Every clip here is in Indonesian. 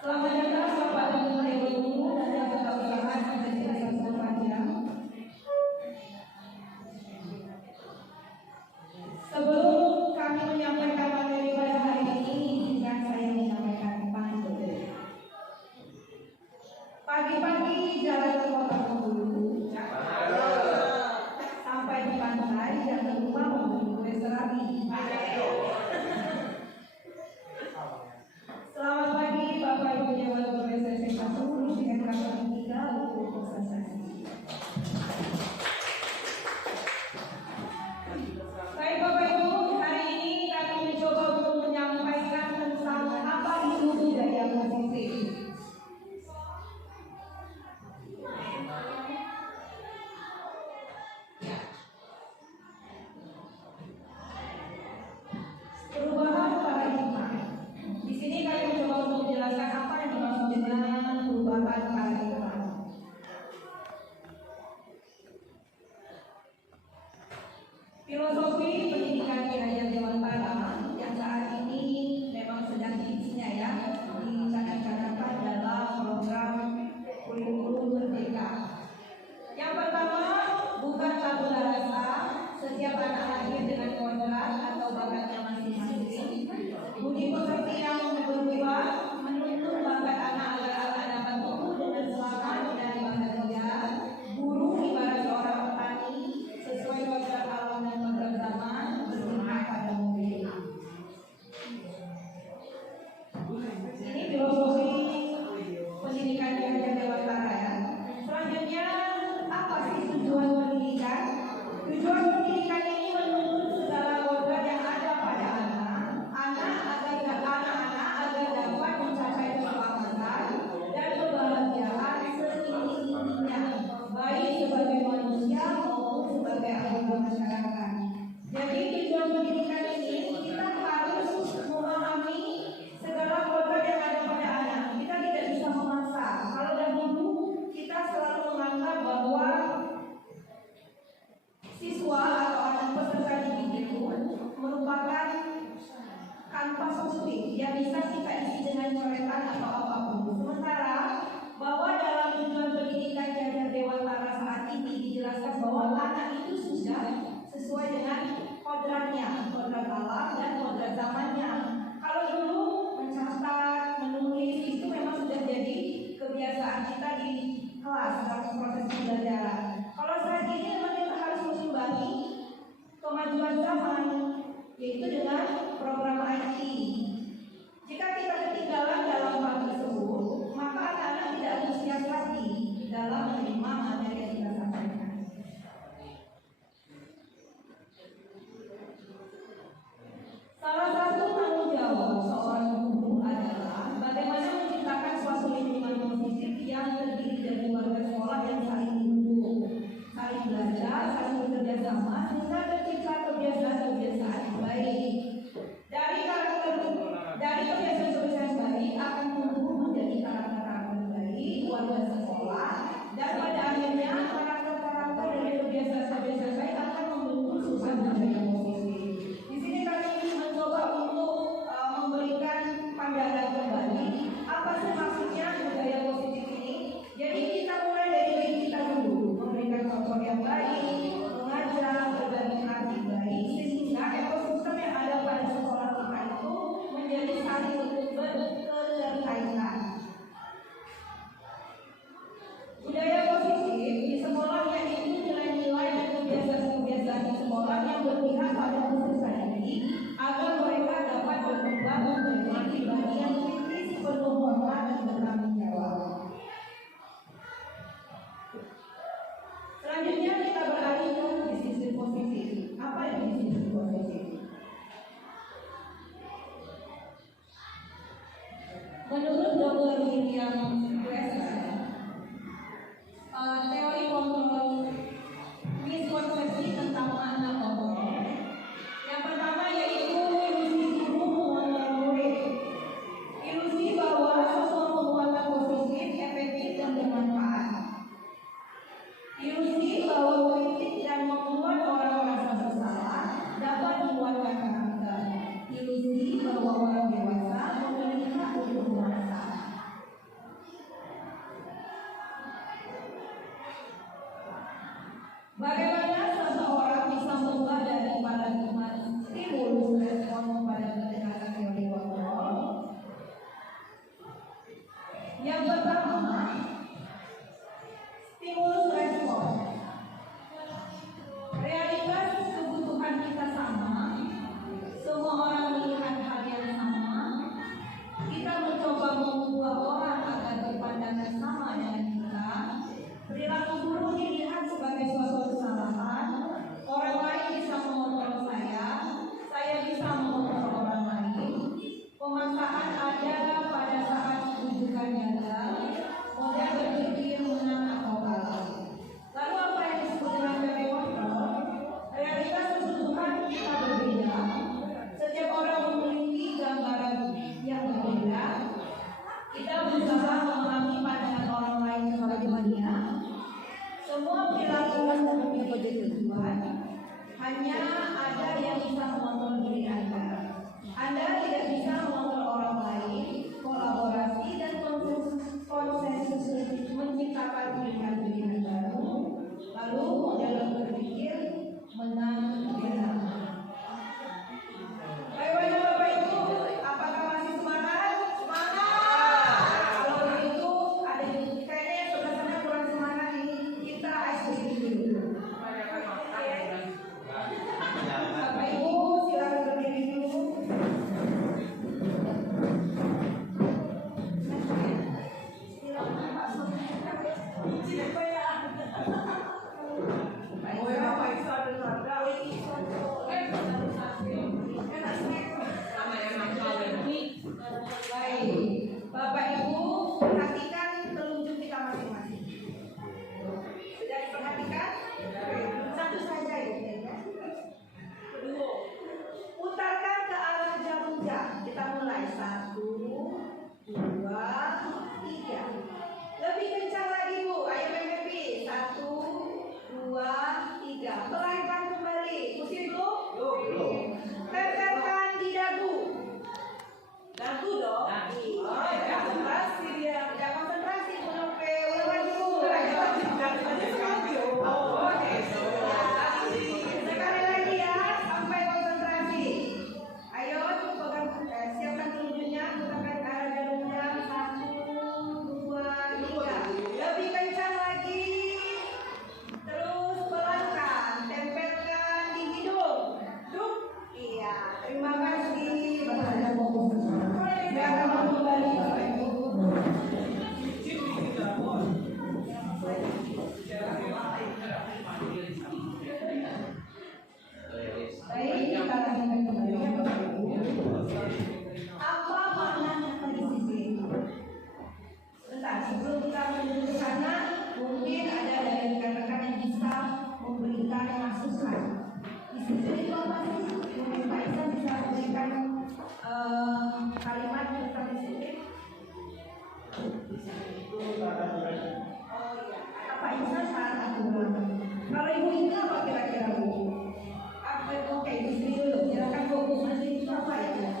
Selamat datang Bapak dan Ibu dan yang berkebahagiaan menjadi hari panjang. Sebelum kami menyampaikan materi pada hari ini, izinkan saya menyampaikan pantun. Pagi-pagi jalan ke kota Bengkulu, sampai di pantai dan ke rumah membeli kue serabi. Selamat pagi Bapak Ibu Dewan Organisasi Satu di SKP 3 untuk prestasi. Baik Bapak Ibu, hari ini kami mencoba untuk menyampaikan tentang apa itu budaya positif. Perubahan paradigma. Di sini kami mencoba untuk menjelaskan apa yang dimaksud dengan perubahan paradigma. Filosofi pendidikan Ki Hajar Dewantara yang saat ini memang sedang diisinya ya, dicanangkan dalam program kurikulum Merdeka. Yang pertama, bukan tabula rasa, setiap anak lahir dengan kodrat atau bakatnya masing-masing. Budi pekerti yang berubah menuntut bakat anak agar anak dapat tumbuh dengan selamat dan bahagia. Guru ibarat seorang petani, sesuai kodrat alam dan kodrat zaman, berpihak pada murid. Ini filosofi pendidikan Ki Hajar Dewantara ya. Selanjutnya, apa sih tujuan pendidikan? Tujuan pendidikan ini menuntut segala kodrat yang ada pada anak-anak agar dapat mencapai keselamatan dan kebahagiaan setinggi-tingginya, baik sebagai manusia maupun sebagai anggota masyarakat. Jadi tujuan pendidikan ini kita harus memahami segala kodrat yang ada pada anak. Kita tidak bisa memaksa. Kalau dahulu kita selalu menganggap bahwa siswa atau anak peserta didik itu merupakan kanvas positif yang bisa kita isi dengan coretan atau apapun. Sementara bahwa dalam tujuan pendidikan Ki Hajar Dewantara saat ini dijelaskan bahwa anak itu sudah sesuai dengan kodratnya, kodrat alam dan kodrat zamannya. Kalau dulu mencatat, menulis itu memang sudah jadi kebiasaan kita di kelas dalam proses pembelajaran. Kalau saat ini memang kita harus mengimbangi kemajuan zaman, yaitu dengan program IT. Jika kita ketinggalan dalam hal tersebut, maka anak-anak tidak antusias lagi dalam menerima materi yang kita sampaikan. Salah satu tanggung jawab seorang guru adalah bagaimana menciptakan suatu lingkungan positif yang terdiri dari warga sekolah yang saling mendukung, saling belajar, saling bekerja sama, sehingga tercipta kebiasaan-kebiasaan yang baik. Dari kebiasaan-kebiasaan baik akan tumbuh menjadi karakter-karakter baik warga sekolah, dan pada akhirnya karakter-karakter dari kebiasaan-kebiasaan baik akan membentuk suasana budaya positif. Di sini kami ingin mencoba untuk memberikan pandangan kembali apa sih maksudnya budaya positif ini. Jadi kita mulai dari diri kita dulu, memberikan contoh yang baik, mengajar, berbagi arti baik, sehingga ekosistem yang ada pada sekolah kita itu menjadi saling berketerkaitan. Budaya positif di sekolah yaitu nilai-nilai dan kebiasaan-kebiasaan di sekolah yang berpihak pada peserta didik agar mereka dapat berkembang menjadi pribadi yang kritis, penuh hormat dan bertanggung jawab. Selanjutnya kita beralih ke disiplin positif. Apa itu disiplin positif? Menurut Dr. William Webster, teori kontrol miskonsepsi tentang makna kontrol. Yang pertama yaitu ilusi guru mengontrol murid. Ilusi bahwa semua perbuatan positif, efektif dan bermanfaat. Ilusi bahwa kritik dan membuat orang merasa bersalah dapat menguatkan karakter. Ilusi bahwa orang dewasa memiliki hak untuk merasa. perasaan ada pada saat rujukan nyata, model berpikir menang atau kalah. Lalu apa yang disebut dengan teori kontrol? Realitas keseluruhan kita berbeda. Setiap orang memiliki gambaran yang berbeda. Kita berusaha memahami pandangan orang lain terhadap dunia. Semua perilaku memiliki tujuan. Hanya ada yang bisa mengontrol diri Anda. Anda tidak bisa mengontrol orang lain. Kolaborasi dan konsensus menciptakan pilihan-pilihan baru. Lalu model berpikir menang benar. Bagaimana Bapak Ibu? Apakah masih semangat? Semangat! Kalau begitu ada kayaknya sebelah sana kurang semangat ini. Kita eksekusi dulu. Bapak Ibu silakan berdiri dulu. Silakan Pak Sofi. Bapak Ibu perhatikan telunjuk kita masing-masing. Sudah diperhatikan? Satu saja ya. Putarkan ke arah jarum jam. Kita mulai 1, 2, 3. Lebih kencang lagi Bu. Ayo happy. 1, 2, 3. Pelankan kembali. Pusing dulu. Tempelkan di dagu. Dagu dong. Konsentrasi dia. Tidak konsentrasi. Ulang lagi Bu. Sekali lagi ya. Sampai konsentrasi. Ayo pegang. Siapkan telunjuknya. Putarkan ke arah jarumnya. 1, 2, 3. Lebih kencang lagi. Terus pelankan. Tempelkan di hidung. Duk. Iya. Terima kasih. Jangan kembali Bapak Ibu. Baik, kita lanjutkan kembali ya Bapak Ibu. Apa makna disiplin? Bentar, sebelum kita menuju ke sana, mungkin ada dari rekan-rekan yang bisa memberikan masukan. Disiplin itu apa sih? Mungkin Pak Isa bisa memberikan kalimat tentang disiplin. Oh iya, kata Pak Isa saat aturan. Kalau Ibu itu apa kira-kira Bu? Apa itu? Oke, disiplin dulu. Silakan Bu. Disiplin itu apa ya?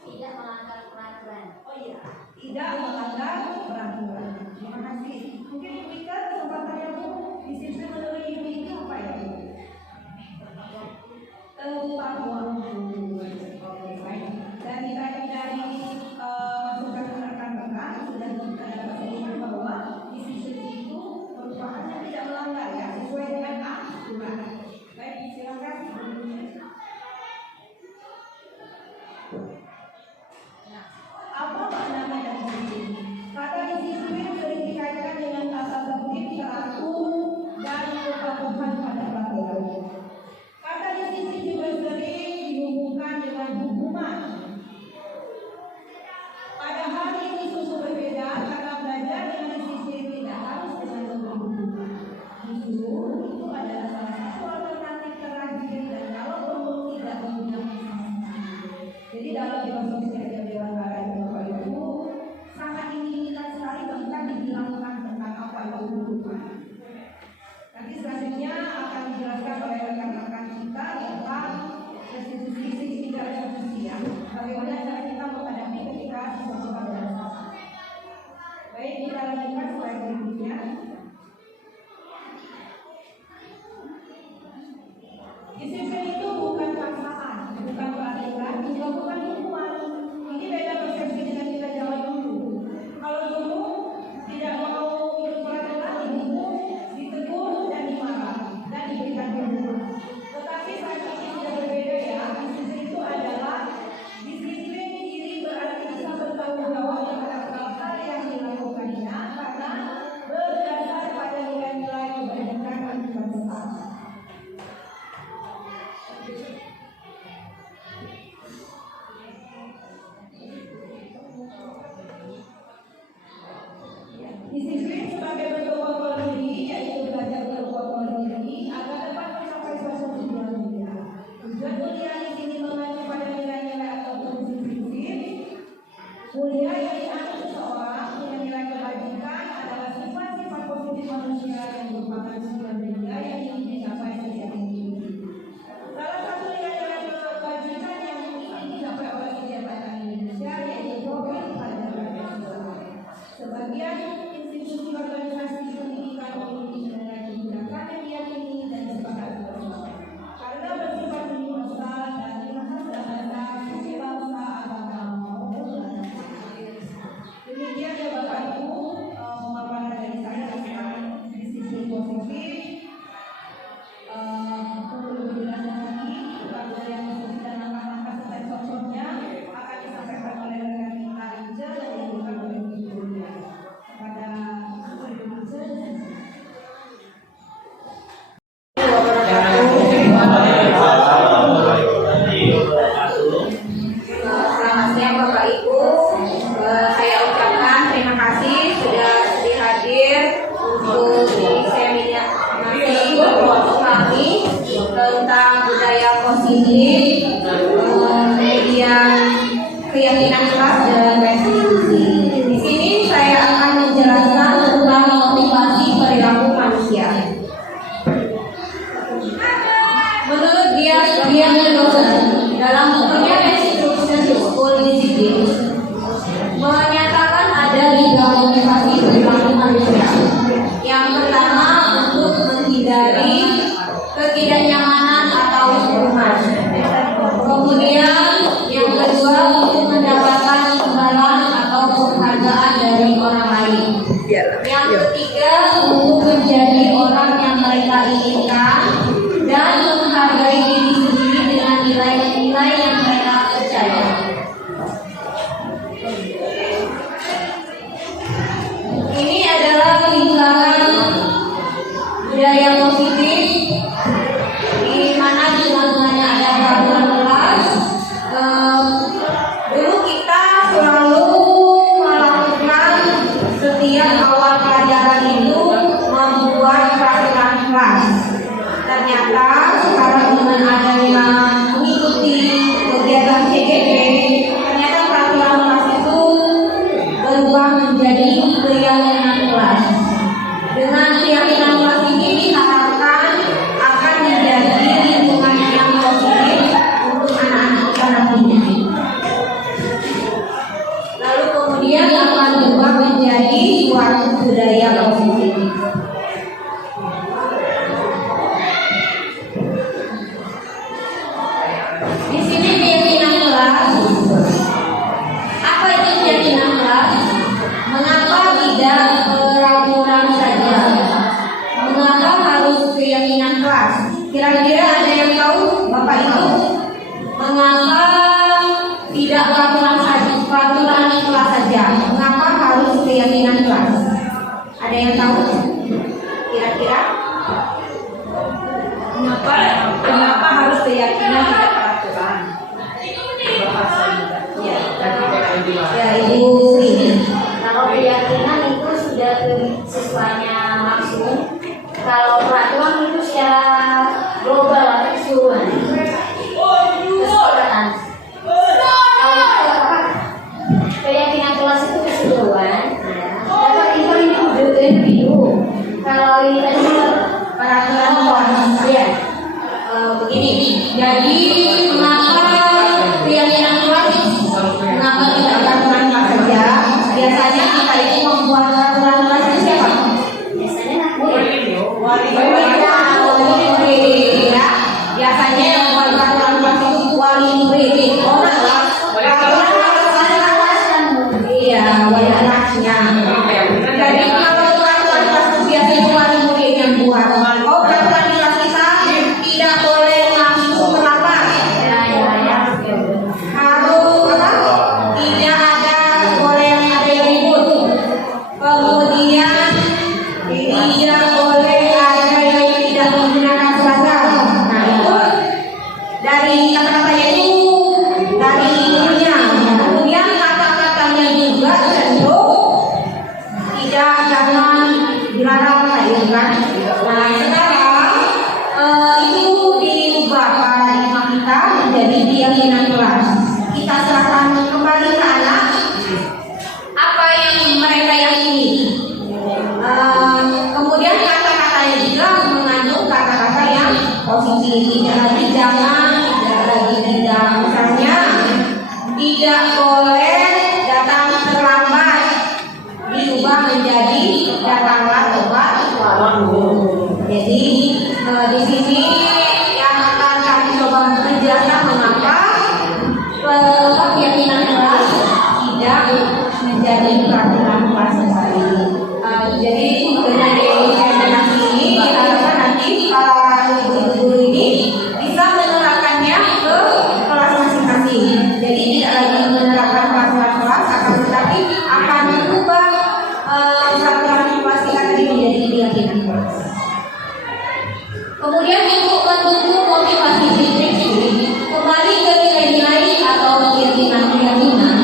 Tidak melanggar peraturan. Oh iya, tidak melanggar peraturan. Terima kasih. Mungkin Ibu Ika kesempatannya Bu. Disiplin menurut Ibu itu apa ya? Tepat waktu. Oke, baik. Dan kita dari masukan rekan-rekan sudah Ibu, saya ucapkan terima kasih sudah hadir untuk di seminar kami tentang budaya positif, kemudian keyakinan kelas dan restitusi. Di sini saya akan menjelaskan tentang motivasi perilaku manusia. Menurut dia dalam bukunya Instruction to School Discipline menyatakan ada 3 motivasi perilaku manusia. Yang pertama untuk menghindari ketidaknyamanan atau hukuman. Kemudian yang kedua untuk mendapatkan imbalan atau penghargaan dari orang lain. Yang ketiga untuk menjadi orang yang mereka inginkan dan menghargai diri sendiri dengan nilai-nilai yang mereka percaya. Ini adalah lingkaran budaya positif di mana di dalamnya ada peraturan kelas. Dulu kita selalu melakukan setiap awal pelajaran itu membuat peraturan kelas. Ternyata sekarang dengan adanya mengikuti kegiatan CGP, ternyata peraturan kelas itu berubah menjadi keyakinan kelas. Dengan keyakinan kelas ini diharapkan akan menjadi lingkungan yang positif untuk anak-anak kita nantinya. Lalu kemudian akan berubah menjadi suatu budaya positif. Di sini keyakinan kelas. Apa itu keyakinan kelas? Mengapa tidak peraturan saja? Mengapa harus keyakinan kelas? Kira-kira ada yang tahu, Bapak Ibu? Mengapa tidak peraturan saja, peraturan kelas saja? Mengapa harus keyakinan kelas? Ada yang tahu? Kira-kira? Kenapa harus keyakinan tidak peraturan? Ya, Ibu ini. Kalau keyakinan itu sudah siswanya langsung. Kalau peraturan itu secara global atau keseluruhan. Kesepakatan. Kalau keyakinan kelas itu keseluruhan. Dapat individu. Kalau ini Peraturan kelas. ya. Begini. Jadi mengapa keyakinan kelas? Mengapa tidak peraturan kelas saja? Biasanya kita itu membuat peraturan kelas itu siapa? Biasanya Wali murid. Ya. Biasanya yang membuat peraturan kelas itu wali murid. Peraturan kelas kan iya, wali kelasnya. Jadi kalau peraturan kelas itu biasanya wali murid yang buat. Oh, peraturan kelas kita tidak boleh langsung terlambat. Harus apa? Tidak ada boleh ada yang ribut. Kemudian tidak boleh ada yang tidak menggunakan seragam. Nah itu dari kata-katanya itu dari ininya. Kemudian kata-katanya juga cenderung tidak jangan dilarang gitu kan. Nah sekarang itu diubah paradigma kita menjadi keyakinan kelas. Kita serahkan kembali ke anak apa yang mereka yakini. Kemudian kata-katanya juga mengandung kata-kata yang positif. Tidak lagi jangan, tidak lagi tidak. Misalnya tidak boleh datang terlambat, diubah menjadi datanglah tepat waktu. Jadi di sini yang akan kami coba menjelaskan mengapa keyakinan kelas tidak menjadi peraturan kelas sendiri. Jadi dengan implementasi ini diharapkan nanti para guru ini bisa menerapkannya ke kelas masing-masing. Jadi tidak lagi menerapkan peraturan kelas, akan tetapi akan mengubah peraturan kelas kita tadi menjadi keyakinan kelas. Kemudian untuk mendukung motivasi diri kembali ke nilai-nilai atau keyakinan-keyakinan.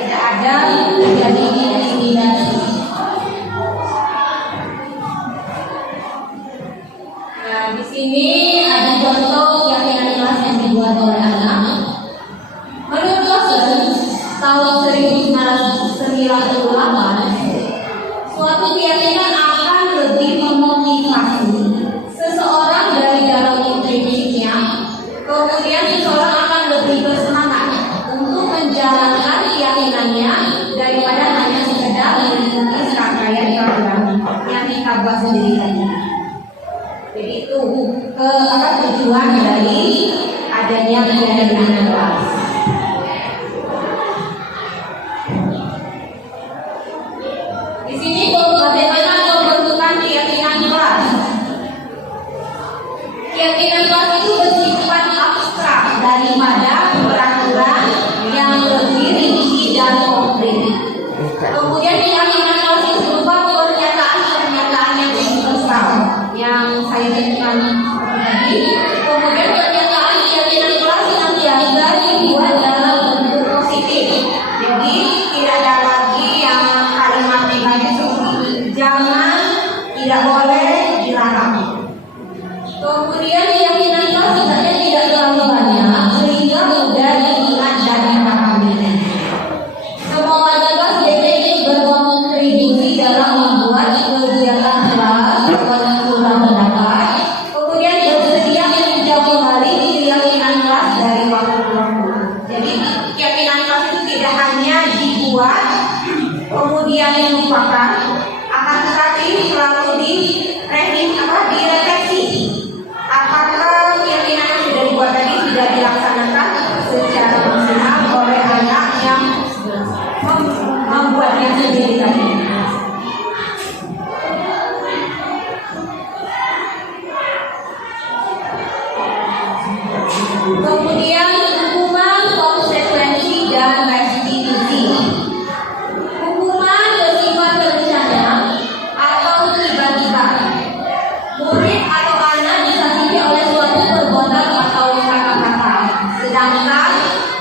tidak ada terjadi intimidasi. Nah, di sini ada contoh keyakinan kelas yang dibuat oleh anak. Menurut dosen tahun 1998, suatu keyakinan akan lebih memotivasi seseorang dari dalam intrinsipnya. Kemudian seseorang akan lebih bersemangat untuk menjalankan keyakinannya daripada hanya sekedar mengikuti serangkaian program yang kita buat sendiri tadi. Jadi itu tujuan dari adanya keyakinan kelas. Di sini bagaimana pembentukan keyakinan kelas. Keyakinan kelas itu bersifat abstrak daripada peraturan yang lebih rinci dan konkret. Kemudian keyakinan kelas itu berupa pernyataan-pernyataan yang universal yang saya sebutkan tadi. Kemudian pernyataan keyakinan kelas yang biasa dibuat dalam bentuk positif. Jadi tidak ada lagi yang kalimat negatif seperti jangan, tidak boleh, dilarang. Kemudian keyakinan kelas sebenarnya tidak terlalu banyak sehingga mudah diingat dan dipahami. Semua warga kelas biasanya berkontribusi dalam membuat kegiatan kelas dan pendapat. Kemudian bersedia meninjau kembali keyakinan kelas dari waktu ke waktu. Jadi keyakinan kelas itu tidak hanya dibuat kemudian dilupakan, akan tetapi selalu direfleksi. Apakah keyakinan yang sudah dibuat tadi sudah dilaksanakan secara maksimal oleh anak yang membuatnya sendiri tadi? Kemudian hukuman, konsekuensi, dan restitusi. Hukuman bersifat berencana atau tiba-tiba. Murid atau anak disakiti oleh suatu perbuatan atau kata-kata. Sedangkan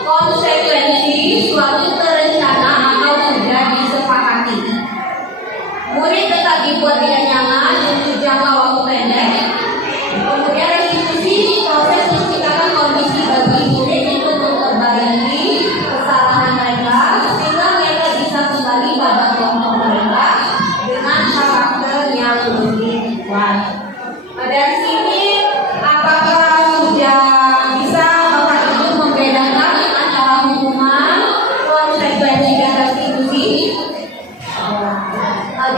konsekuensi suatu terencana atau sudah disepakati. Murid tetap dibuat tidak nyaman untuk jangka waktu pendek. Kemudian restitusi proses menciptakan kondisi bagi murid untuk memperbaiki kesalahan mereka sehingga mereka bisa kembali pada kelompok mereka dengan karakter yang lebih kuat. Dari sini apakah sudah bisa Bapak Ibu membedakan antara hukuman, konsekuensi, dan restitusi?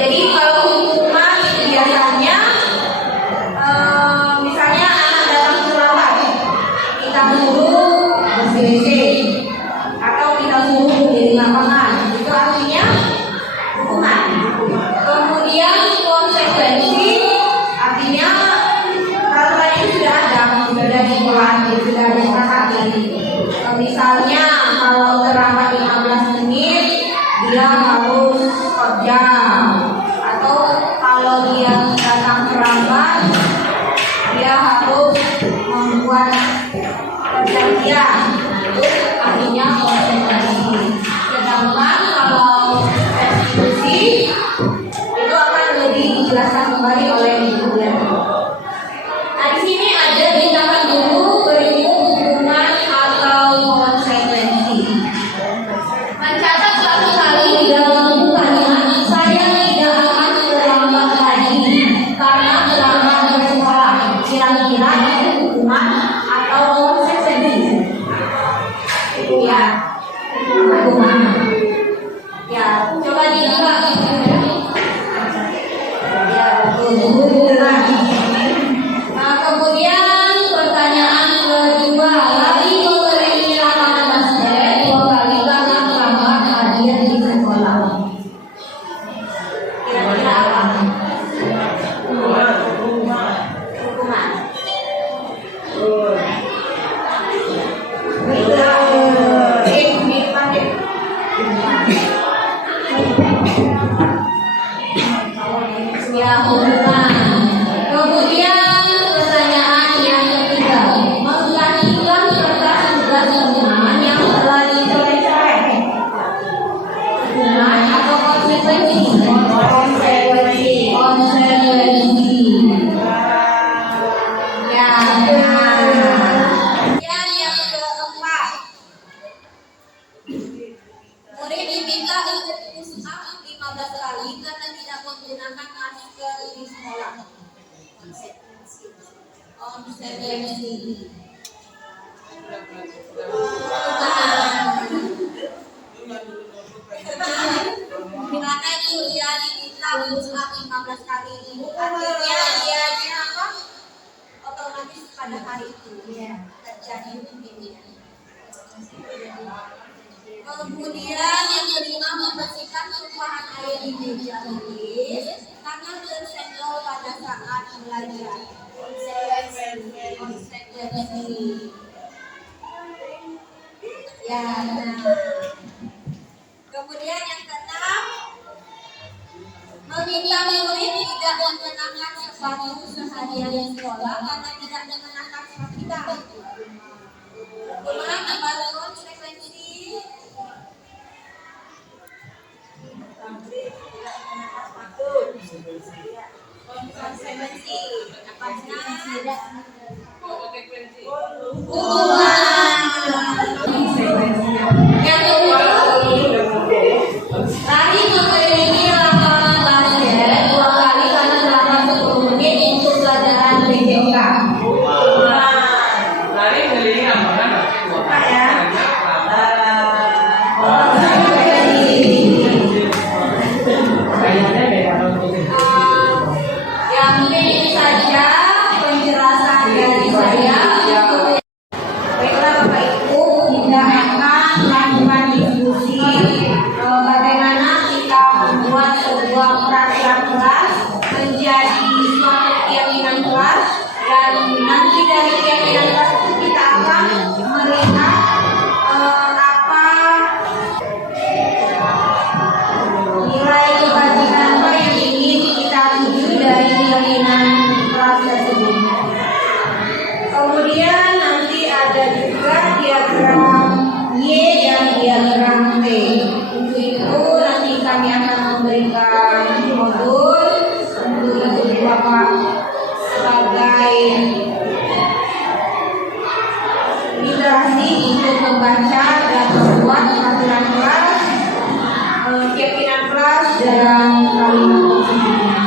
Jadi kalau hukuman itu biasanya misalnya anak datang terlambat, kita suruh bersih-bersih atau kita suruh berdiri lapangan, itu artinya hukuman. Kemudian konsekuensi artinya peraturan itu sudah ada dibuat, sudah disepakati. Misalnya kalau terlambat 15 menit dia harus kerja, atau kalau dia datang terlambat dia harus membuat perjanjian. Itu artinya konsekuensi. Sedangkan kalau restitusi itu akan lebih dijelaskan kembali oleh Ibu Yanti. Nah, di sini ada tindakan guru berikut hukuman atau konsekuensi. Mencatat satu kali di dalam buku kalimat, saya tidak akan terlambat lagi karena terlambat bersekolah. Kira-kira itu hukuman atau konsekuensi? Itu ya, hukuman. Ya, coba dibuka. Ya, betul. Nah, kemudian pertanyaan kedua, lagi mengenai lapangan basket 2 kali karena terlambat hadir di sekolah. Kira-kira apa? Hukuman. Ya, hukuman. Kemudian pertanyaan yang ketiga, menggantikan kertas tugas teman yang telah dicoret-coret. Ya, kemudian yang keempat, murid diminta untuk push up 15 kali karena tidak menggunakan masker di sekolah. Konsekuensi. Dimana itu dia diminta push up 15 kali. Artinya dianya apa? Otomatis pada hari itu terjadi pimpinan. Kemudian yang kelima, membersihkan tumpahan air di meja tulis karena tersenggol pada saat belajar. Konsekuensi. Ya. Kemudian yang keenam, meminta murid tidak mengenakan sepatu seharian di sekolah karena tidak mengenakan sepatu hitam. Gimana baru konsekuensi? Konsekuensi. Yang ketujuh, tadi memiliki lapangan basket 2 kali karena selama 10 menit untuk pelajaran BJK. Yang ini saja penjelasan dari saya. Baiklah Bapak Ibu, kita akan melakukan diskusi bagaimana kita membuat sebuah peraturan kelas menjadi suatu keyakinan kelas, dan nanti dari keyakinan kelas itu kita akan melihat apa nilai kebajikan apa yang ingin kita tuju dari keyakinan kelas tersebut. Kemudian nanti ada juga diagram Y dan diagram T. Untuk itu nanti kami akan memberikan modul untuk Bapak sebagai literasi untuk membaca dan membuat peraturan kelas, keyakinan kelas dan kalimat tersebut.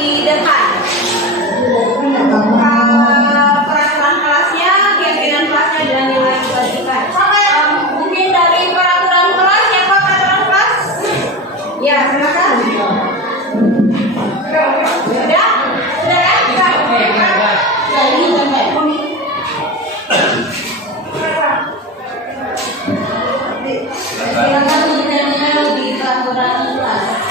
Di depan peraturan kelasnya, keyakinan kelasnya dan nilai kebajikan. Mungkin dari peraturan kelas, siapa peraturan kelas? Ya, silakan. Sudah? Sudah kan? Silakan menempel di peraturan kelas.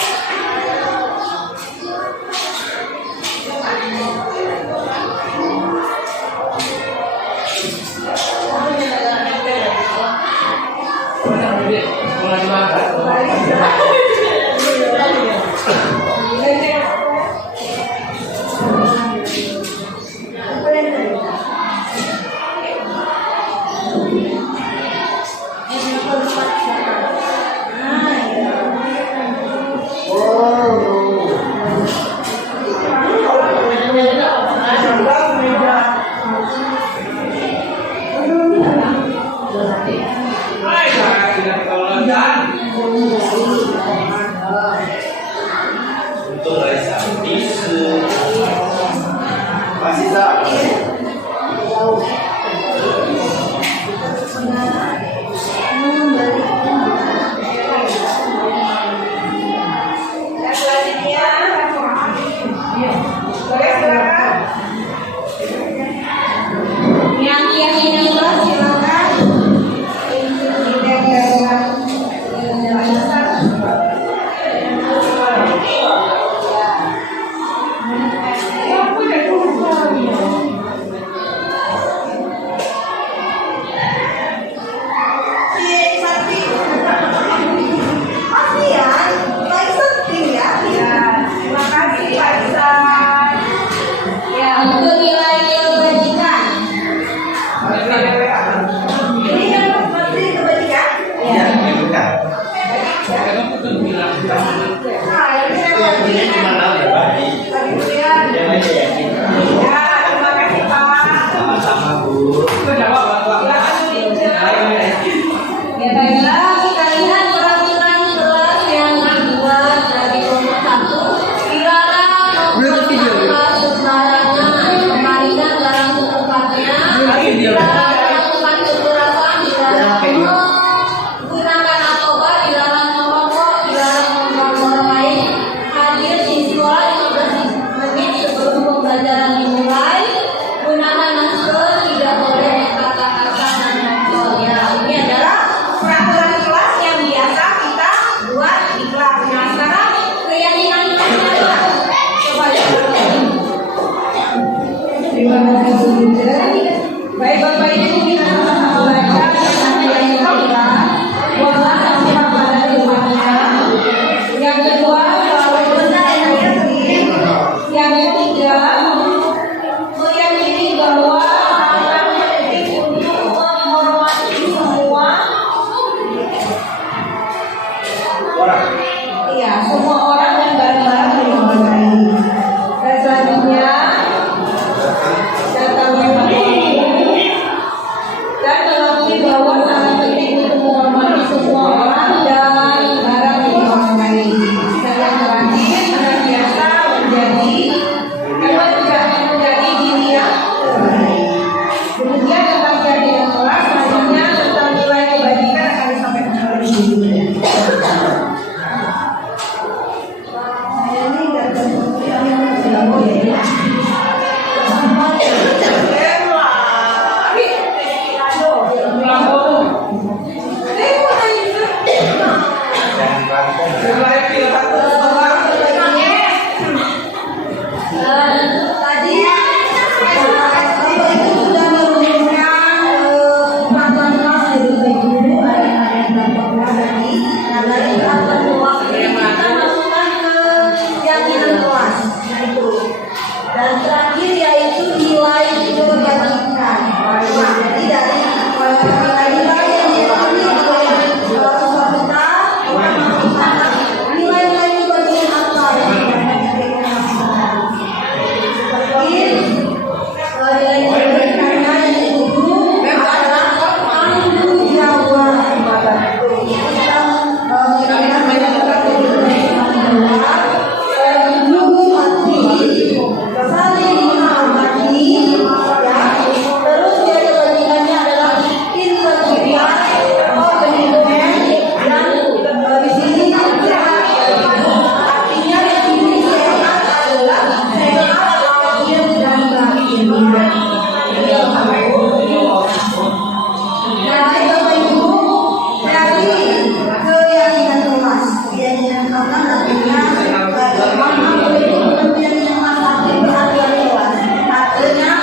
Untuk realisasi masih tak. Yang ini silakan. Ya, untuk nilai kebajikan. Ya, bukan. Ini cuma tahu ya, Pak. Yang lain saya yakin. Sama-sama, Bu. Ya baiklah, kita lihat peraturan kelas yang dibuat dari kelompok 1. Dilarang mempergunakan sembarangan pemaingan dalam tempatnya. Dilarang melakukan kekerasan, dilarang menggunakan narkoba, dilarang merokok, dilarang mengganggu orang lain. Hadir di sekolah 15 menit sebelum pembelajaran dimulai. Gunakan masker, tidak boleh kata-kata dan kontrol. Ya, ini adalah peraturan kelas yang biasa kita buat di kelas. Nah, sekarang keyakinan kita adalah coba lihat. Terima kasih Bunda. Baik Bapak Ibu, kita sama-sama baca yang kedua, buatlah sampah pada rumahnya. Yang kedua, selalu benar yang yang ketiga, meyakini bahwa sangat penting untuk menghormati semua. Iya, semua orang dan barang-barang yang dihargai. Dan selanjutnya, dan mengakui bahwa sangat penting untuk menghormati semua orang dan barang yang dihargai. Dan yang terakhir, senantiasa menjadi diri yang terbaik. Kemudian tentang keyakinan kelas, selanjutnya tentang nilai kebajikan akan disampaikan oleh Ibu. Ini tidak boleh ya. Tadi Bapak Ibu sudah merumuskan peraturan kelas dari guru ada peraturan tadi. Nah dari peraturan kelas ini kita masukkan ke keyakinan kelas, yaitu dan terakhir yaitu nilai kebajikan. Nah, jadi dari nilai-nilai yang diyakini oleh siswa kita akan masukkan nilai-nilai kebajikan apa yang nilai kebajikannya yang dituju adalah tanggung jawab. Kita mengingatkan banyak sekali mendukung hati, saling menghormati, ya. Terus nilai kebajikannya adalah integritas, komitmen, dan di sini artinya yang ini sehat adalah sehat, lahir dan batin. Jadi Bapak Ibu, dari keyakinan kelas, keyakinan kelas artinya keyakinan kelas artinya kelas, artinya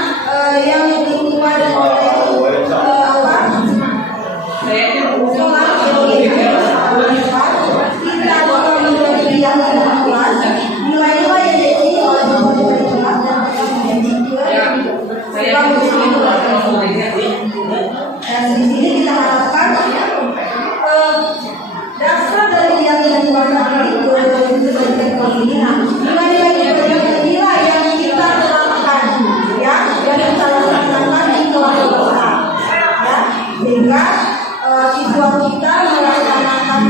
yang dikeluarkan oleh sekolah kita juga menjadi keyakinan kelas, nilai-nilai yang diyakini oleh kelas dan dan di sini kita harapkan dasar dari keyakinan kelas ini nilai yang kita terapkan, ya, yang kita laksanakan di kelas, ya, sehingga siswa kita melaksanakan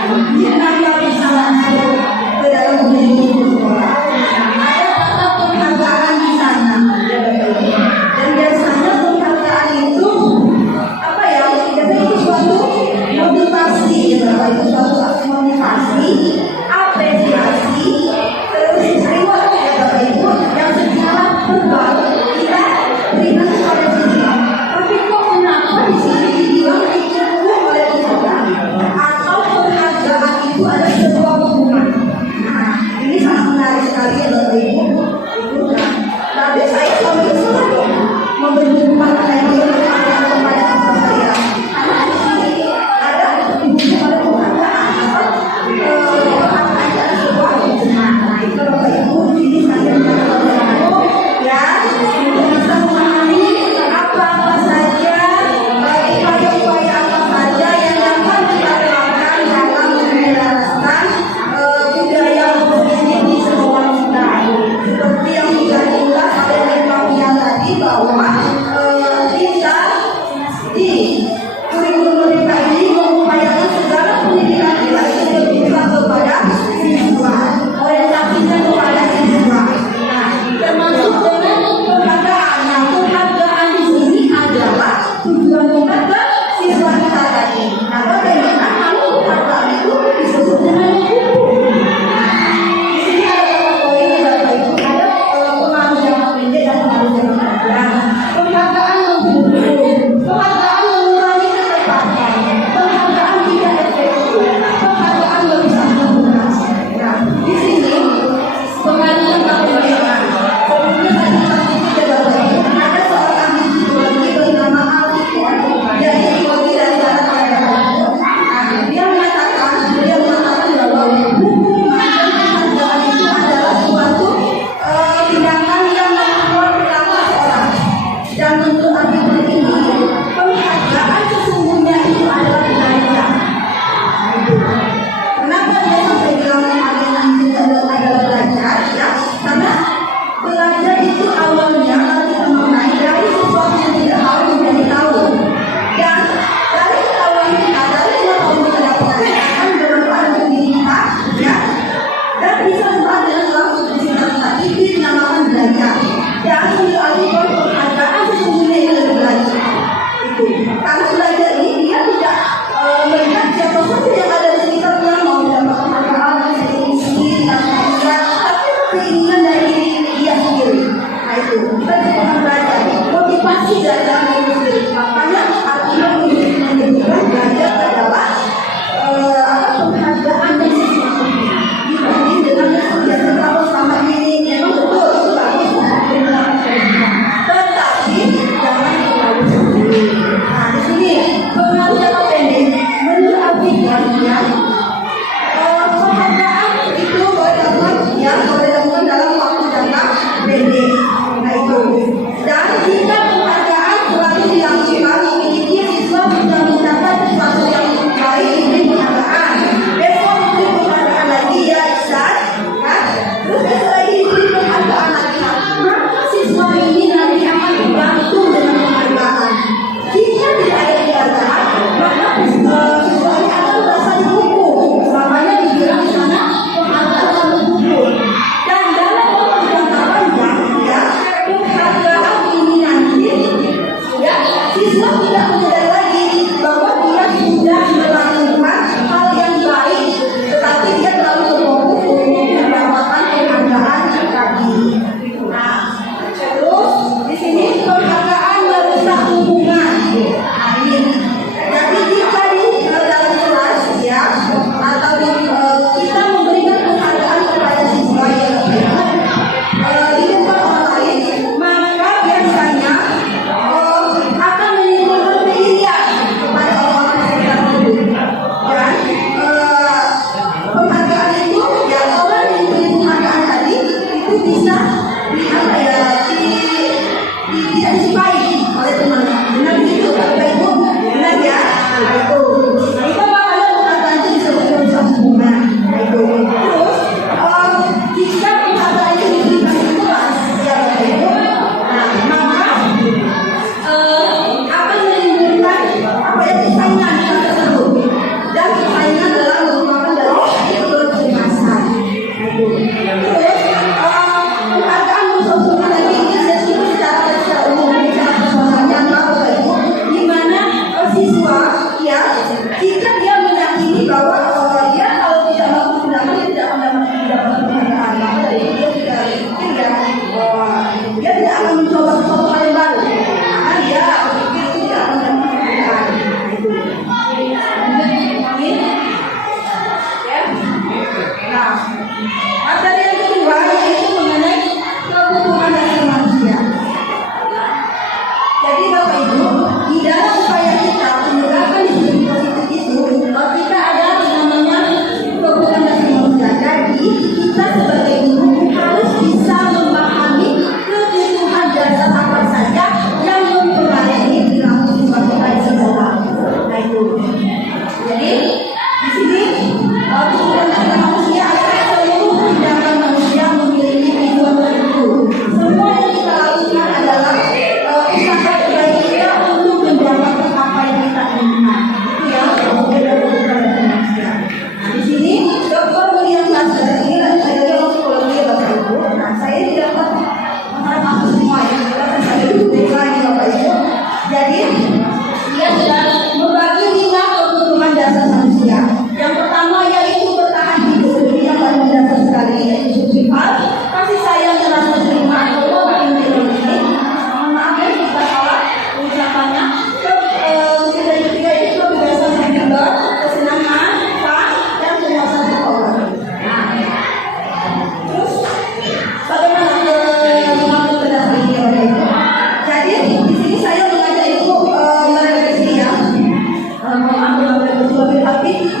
Kenapa bisa masuk ke dalam dunia itu sekolah? Ada penghargaan di sana, ya Bapak Ibu. Dan biasanya penghargaan itu apa ya? Biasanya itu suatu motivasi, ya Bapak Ibu, suatu motivasi, apresiasi, terus reward ya Bapak Ibu yang secara verbal kita berikan kepada siswa. Tapi kok kenapa di sini dibilang dicukup oleh peserta atau penghargaan itu ada sebuah hukuman? Nah, ini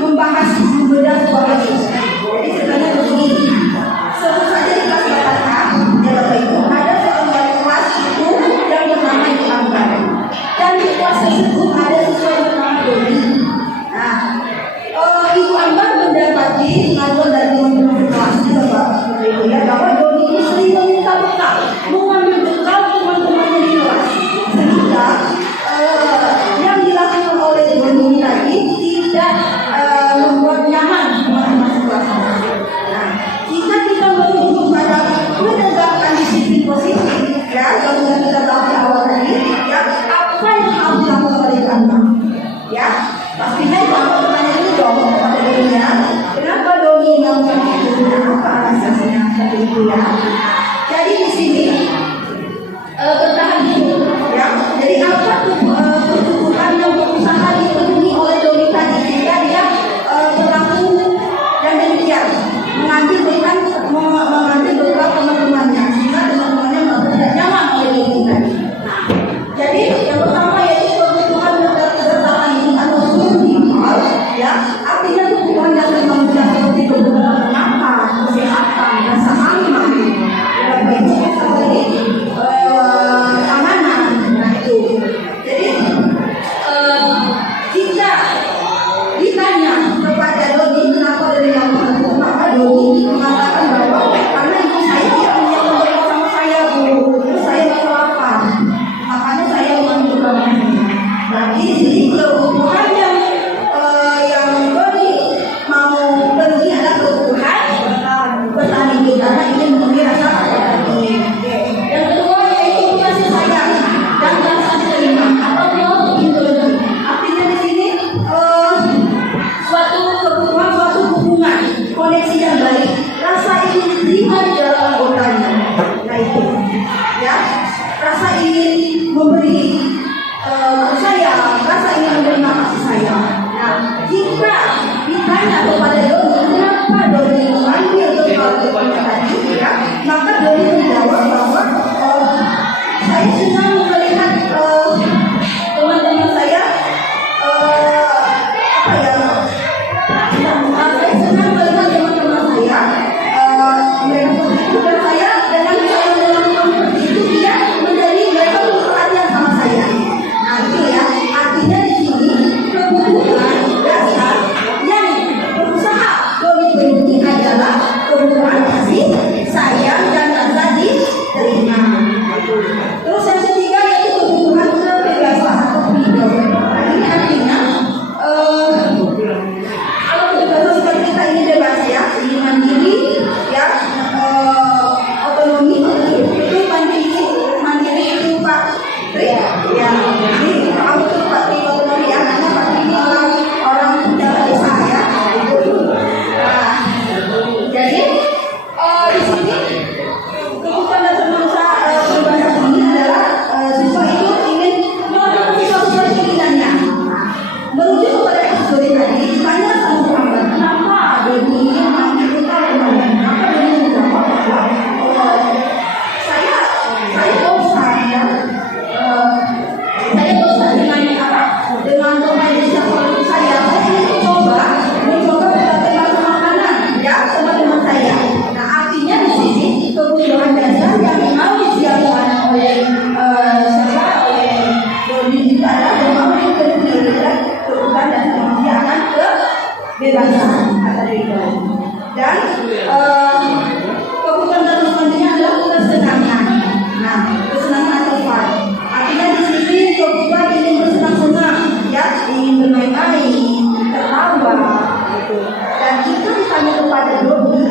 membahas membedah sebuah kasus. Jadi sebenarnya begini, sebut saja di kelas katakan, ya Bapak Ibu, ada seorang wali kelas itu yang bernama Ibu Ambar. Dan di kelas tersebut ada siswa yang bernama Doni. Nah, Ibu Ambar mendapati pengaduan dari teman-teman kelasnya Bapak Ibu ya, bahwa Doni ini sering meminta bekal, mengambil bekal teman-temannya di kelas. Sehingga yang dilakukan oleh Doni tadi tidak membuat nyaman teman-teman kelas. Nah, jika kita merujuk pada menegakkan disiplin positif, ya, yang sudah kita bahas di awal tadi, ya, apa yang harus dilakukan oleh anak? Ya, pastinya kalau pertanyaan ini dong kepada dirinya, kenapa Doni yang begitu? Apa alasannya seperti itu ya? Jadi di sini bertahan hidup, ya. Jadi apa kebutuhan yang berusaha dipenuhi oleh Doni tadi sehingga dia berlaku dan demikian mengambil bekal teman-temannya sehingga teman-temannya merasa tidak nyaman oleh Doni tadi. Nah, jadi yang pertama yaitu kebutuhan bertahan hidup atau survival, ya, artinya kebutuhan yang bermanfaat seperti kebutuhan makan, kesehatan, rasa aman, baik seperti keamanan. Nah itu. Jadi jika ditanya kepada Doni kenapa dari yang itu, maka Doni mengatakan bahwa karena ibu saya tidak punya bekal sama saya Bu, terus saya merasa lapar, makanya saya mengambil bekalnya. Nah di sini kebutuhan yang Doni mau penuhi adalah kebutuhan bertahan hidup karena ingin memenuhi rasa lapar. Yang kedua yaitu kasih sayang dan rasa terima atau love indulgence. Artinya di sini suatu kebutuhan, suatu hubungan, koneksi yang baik, rasa ingin diterima di dalam anggotanya. Nah itu, ya, rasa ingin memberi sayang, rasa ingin menerima kasih sayang. Nah, jika ditanya kepada Doni kenapa Doni mengambil bekal temannya tadi, ya, maka Doni menjawab bahwa saya senang melihat teman-teman saya saya senang melihat teman-teman saya mereka begitu dan saya dengan saya melakukan seperti itu dia menjadi mereka perhatian sama saya. Nah itu ya, artinya di sini kebutuhan dasar yang berusaha Doni penuhi adalah kebutuhan kasih sayang dan rasa diterima. Terus yang ketiga yaitu kebutuhan kebebasan atau freedom. Nah ini artinya kalau kebebasan seperti kita ini bebas ya, ingin mandiri, ya, otonomi itu mandiri itu Pak Tri, ya, ini kamu tuh Pak Tri otonomi ya, karena Pak Tri ini orang daerah desa ya, itu. Nah, jadi di sini kebutuhan dasar manusia kebebasan ini adalah siswa itu ingin melakukan sesuatu keinginannya. Merujuk kepada kasus Doni tadi, tanya sama Bu Ambar, kenapa Doni ini mengambil bekal temannya? Maka Doni menjawab bahwa saya bosan ya, saya bosan dengan teman sekolah saya ingin mencoba berbagai makanan ya teman-teman saya. Nah artinya di sini kebutuhan dasar yang harus dilakukan oleh Doni itu adalah memang kebutuhan dasar manusia akan kebebasan kata Doni. Dan kebutuhan dasar manusia adalah kesenangan. Nah kesenangan atau fun. Artinya di sini kebutuhan ingin bersenang-senang, ya, ingin bermain-main, tertawa, gitu. Dan itu ditanya kepada Doni,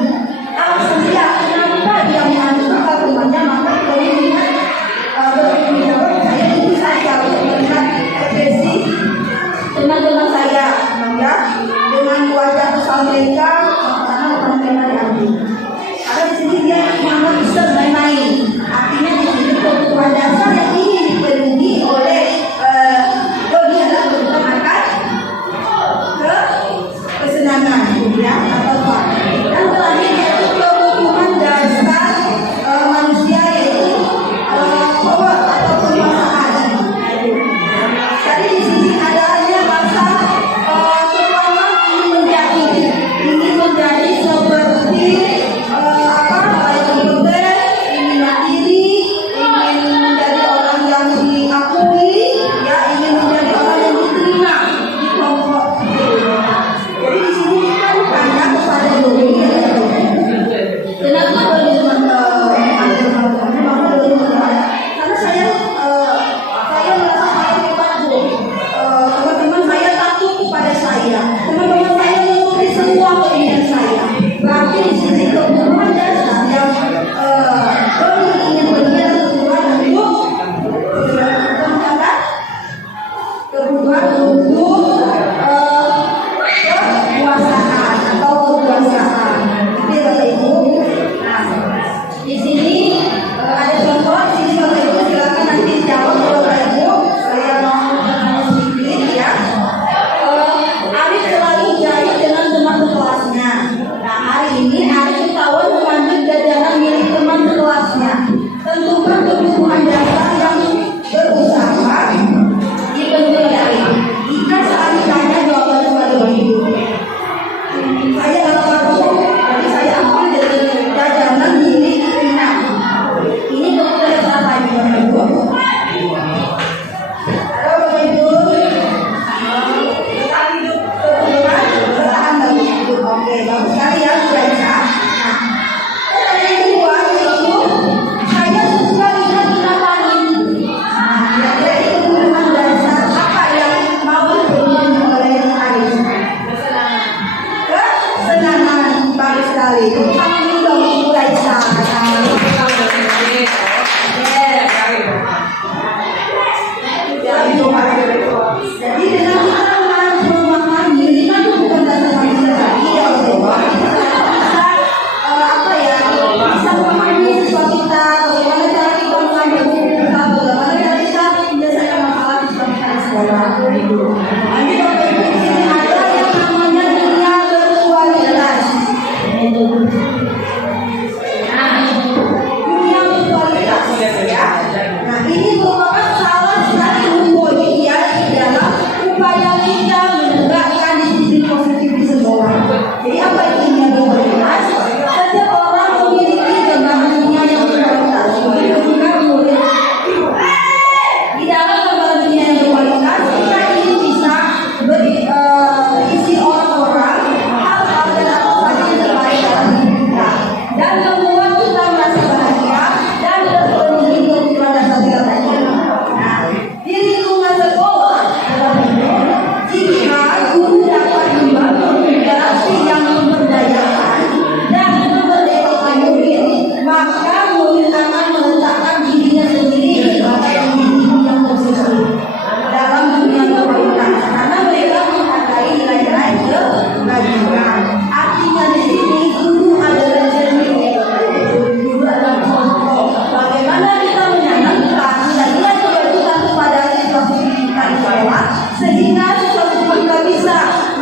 alasan dia kenapa dia mengambil bekal temannya, maka Doni menjawab saya itu saja untuk melihat ekspresi teman-teman saya, ya, dengan wajah kesal mereka karena bukan mereka diambil.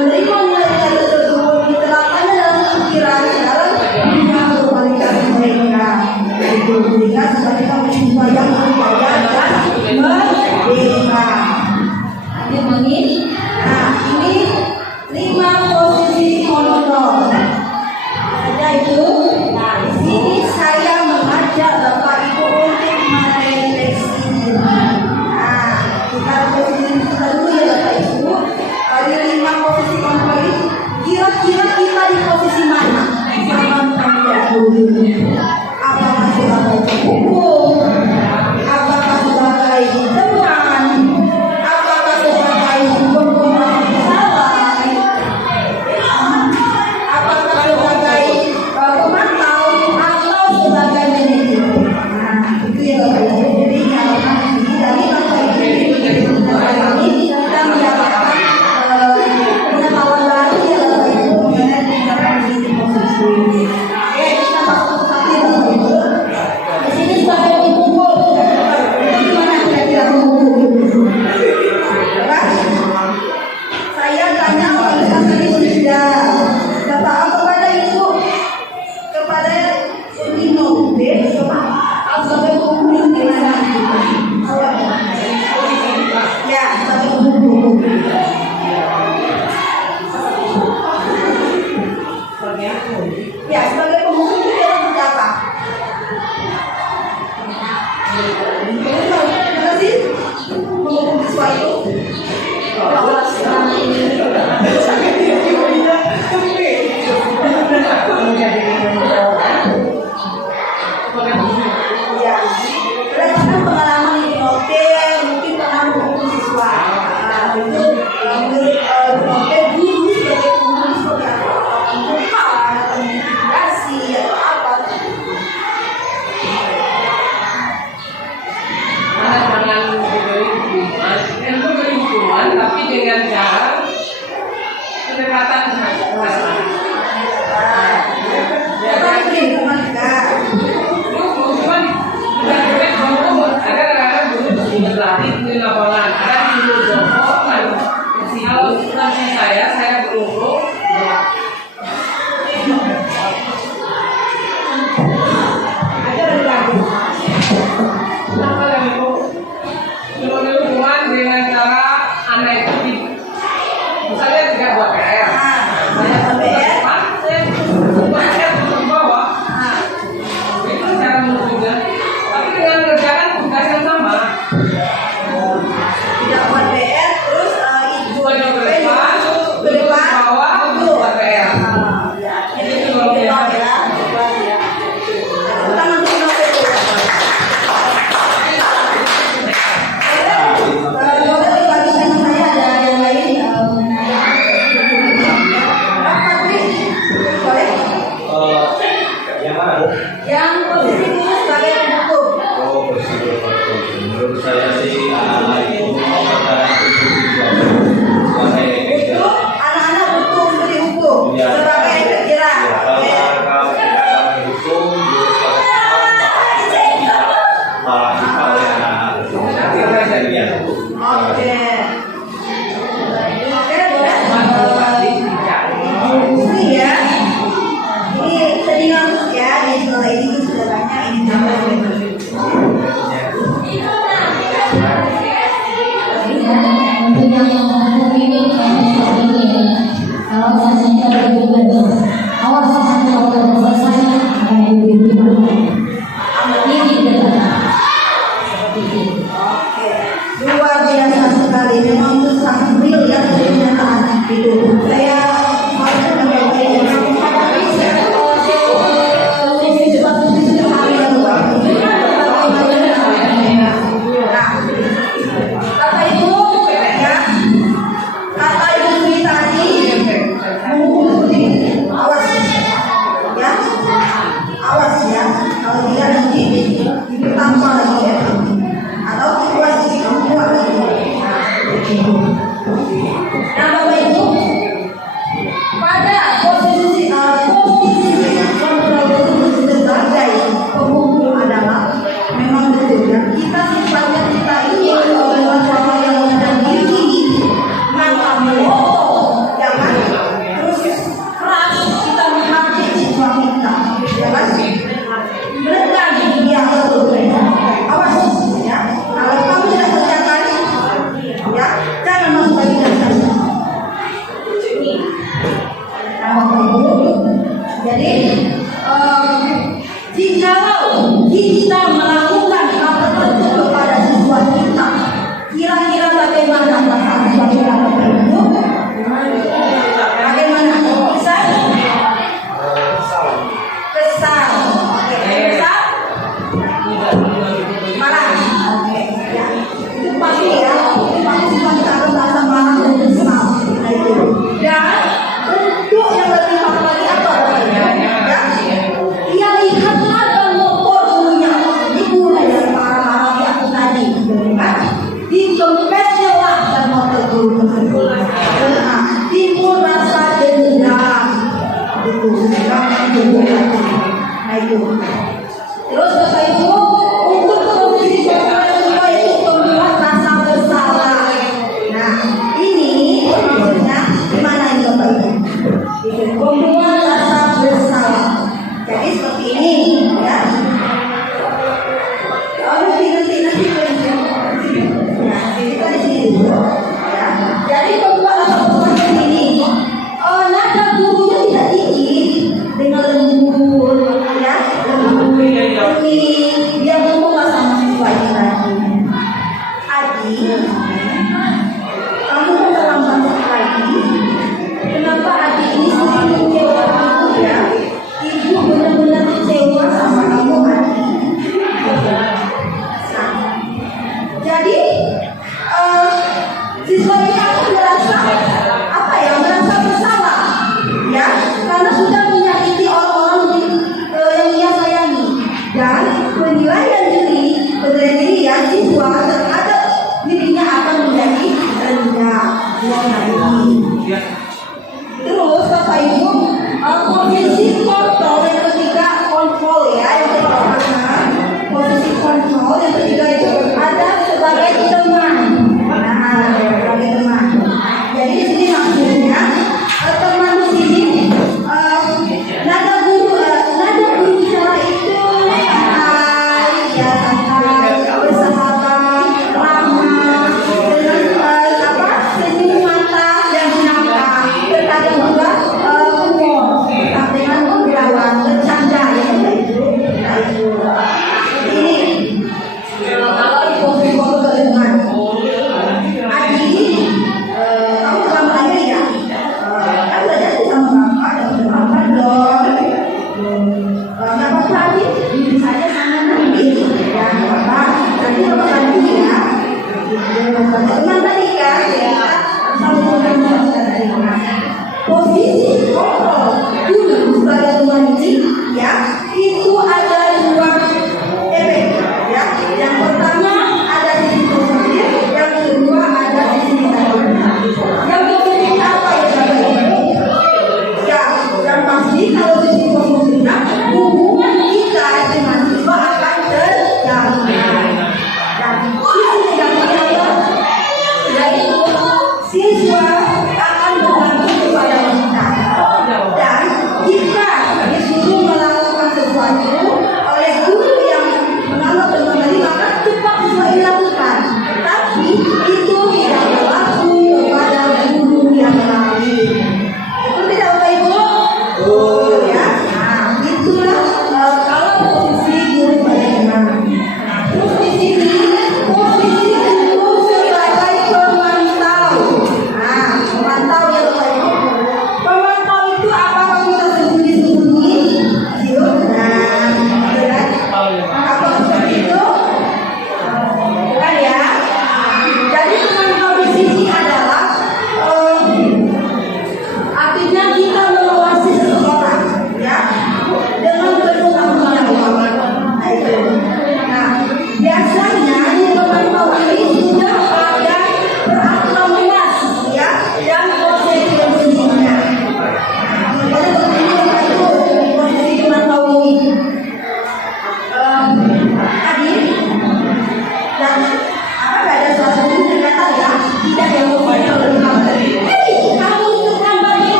menerima nilai-nilai tersebut diterapkannya dalam pikiran dalam dunia berbalikan mereka. Itu sehingga sebagai mahasiswa yang berjaya dan merdeka. Nah, ini 5 posisi monoton. Yaitu, nah di sini saya mengajak Bapak Ibu untuk merefleksi diri. Nah, kita posisi kita dulu ya Bapak Ibu. Dari 5 posisi monoton ini, kira-kira kita di posisi mana? Apakah sebagai hukum? Apakah sebagai teman? Apakah sebagai pembuat salah? Apakah sebagai pemantau atau sebagai manajer? Nah, itu ya Bapak Ibu. Jadi kalau kami dari Bapak Ibu kami sedang mendapatkan pengetahuan baru ya Bapak Ibu mengenai penerapan posisi. Oke, kita masuk ke Bapak Ibu. Di sini sebagai pemukul. Gimana kira-kira pemukul? Saya tanya apakah tadi sudah kata kepada ibu kepada Sunino sebagai pemukul gimana? Ya, sebagai pemukul. Ya, sebagai pemukul itu dia seperti apa? Terima kasih. Pemukul siswa itu. Ya, berdasarkan pengalaman di hotel, mungkin pernah memukul siswa. Nah, itu menurut hotel guru sebagai pemukul seperti apa? Pembukaan atau intimidasi atau apa? Jangan diberi hukuman, tapi dengan cara pendekatan bahasa. Apa itu hukuman? Hukuman ada kadang-kadang dulu berlatih di lapangan, ada di jongkok. Kalau nanti saya berlungkuk. Memberi hukuman dengan cara Anda ikuti. Misalnya tidak buat PR. Saya ke bawah. Itu cara menunjukkan. Tapi dengan mengerjakan tugas yang sama. Tidak buat PR, terus itu Bukan yang ke depan, ke depan, ke bawah, buat PR. Ini juga ya. Kita nanti note itu. Boleh dibagi sama saya ada yang lain apa Tri? Boleh? Yang mana Bu? Yang posisi dulu sebagai pemukul. Oh, presiden. Menurut saya sih anak-anak itu perkara itu Itu anak-anak butuh untuk dihukum Ya. sebagai efek jerah. Oke. kalau kita menghukum guru sebagai teman, maka kita bisa malah kita oleh anak-anak. Ya. Oke. Oke, boleh. Ini ya. Ini senior ya di sekolah ini sudah banyak ini Oke, luar biasa sekali. Memang itu sangat real ya kenyataan itu. Saya harusnya mencoba yang Kata ibu, ya, kata ibu Sri tadi, awas, ya, Ibu. Terus Bapak Ibu, untuk kondisi yang kedua itu membuat rasa bersalah. Nah, ini maksudnya gimana ini Bapak Ibu? Itu membuat rasa bersalah. Jadi seperti ini, ya. Oh, nanti. Nah, kita di sini dulu, ya. Jadi membuat rasa bersalah seperti ini. Oh, nada gurunya tidak tinggi dengan lembut, ya. Lembut.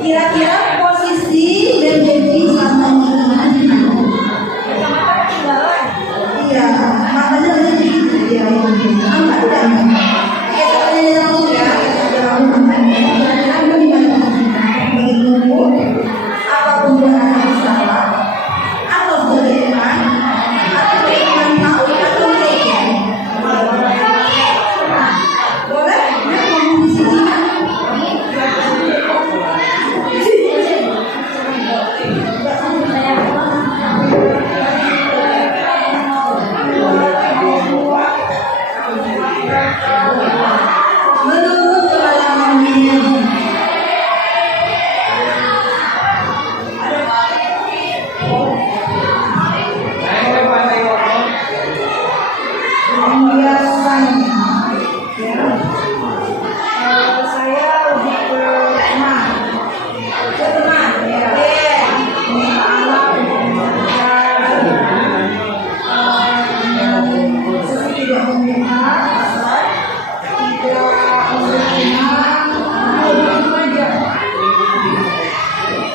Kira-kira posisi dan Devi selama ini. Iya, matanya ada di dia. Angkat dan kita tanya yang muda, apa pembuatan salah atau beriman atau beriman tahu atau tidak? Boleh? Ngomong di sini. Menurut pengalamannya, biasanya, ya, saya lebih ke teman, ya, anak, tidak memihak, tidak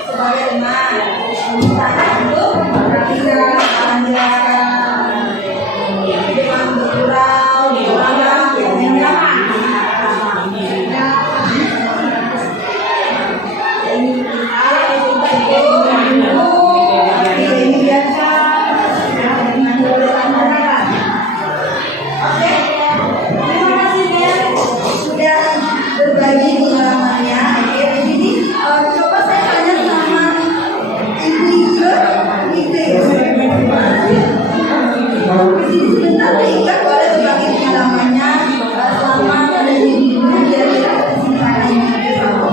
sebagai teman, untuk tidak dengan bergurau di orang yang nyaman. Ini biasa dengan kebenaran. Oke, terima kasih ya sudah berbagi pengalamannya. Jadi coba saya tanya sama ibu-ibu sebentar Ika boleh berbagi pengalamannya selama ada di ibu biar kita kesimpulannya bersama.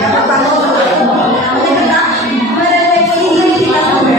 Jangan tahu namanya kita merefleksi diri kita sampai.